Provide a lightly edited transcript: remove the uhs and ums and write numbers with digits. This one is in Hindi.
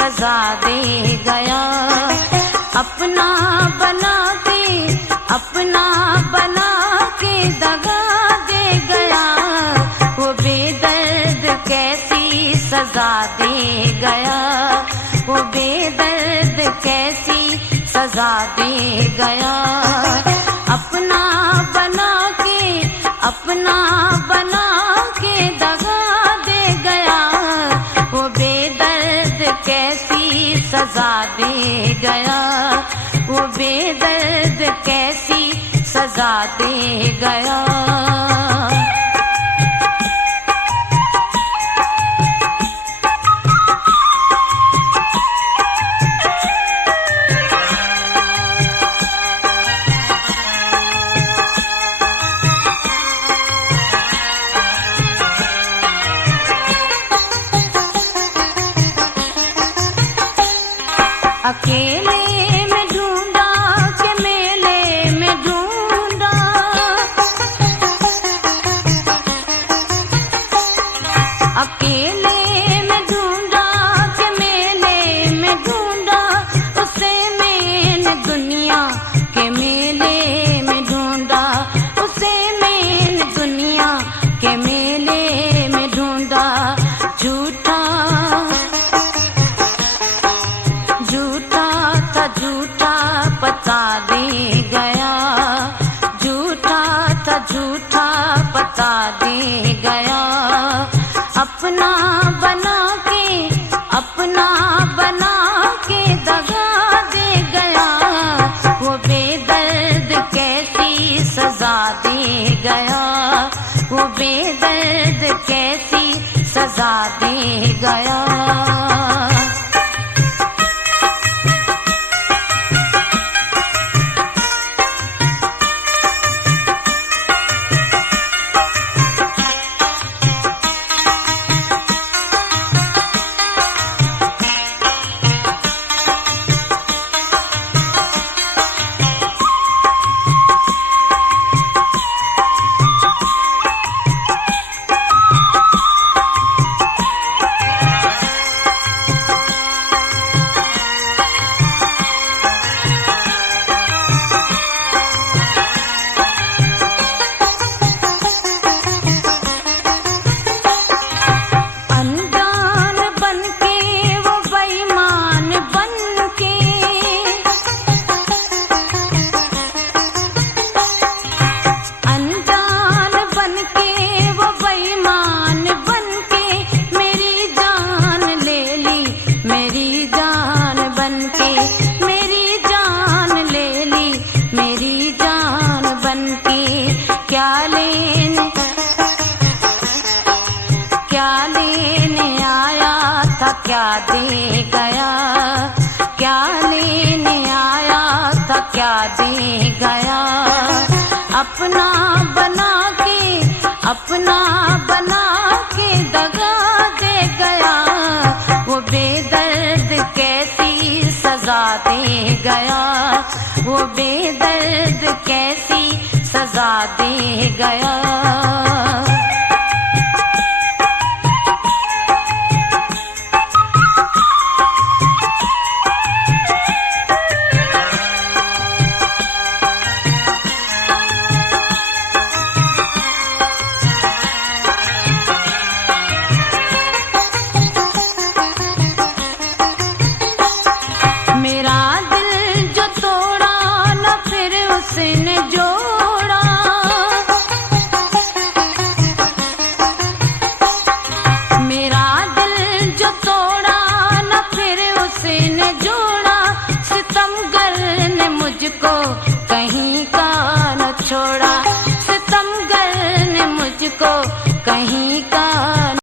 सजा दे गया। अपना बना के दगा दे गया। वो बेदर्द कैसी सजा दे गया। वो बेदर्द कैसी सजा दे गया। अपना बना के दगा दे गया। वो बेदर्द कैसी सजा दे गया। वो बेदर्द कैसी सजा दे गया। अकेले में ढूंढा के मेले में ढूंढा। अकेले में ढूंढा के मेले में ढूंढा। उसे मैंने दुनिया के मेले में ढूंढा। उसे मैंने दुनिया के मेले में ढूंढा। झूठा झूठा पता दे गया। झूठा था झूठा पता दे गया। अपना बना के दगा दे गया। वो बेदर्द कैसी सजा दे गया। वो बेदर्द कैसी सजा दे गया। क्या दे गया। क्या लेने आया था क्या दे गया। अपना बना के दगा दे गया। वो बेदर्द कैसी सजा दे गया। वो बेदर्द कैसी सजा दे गया।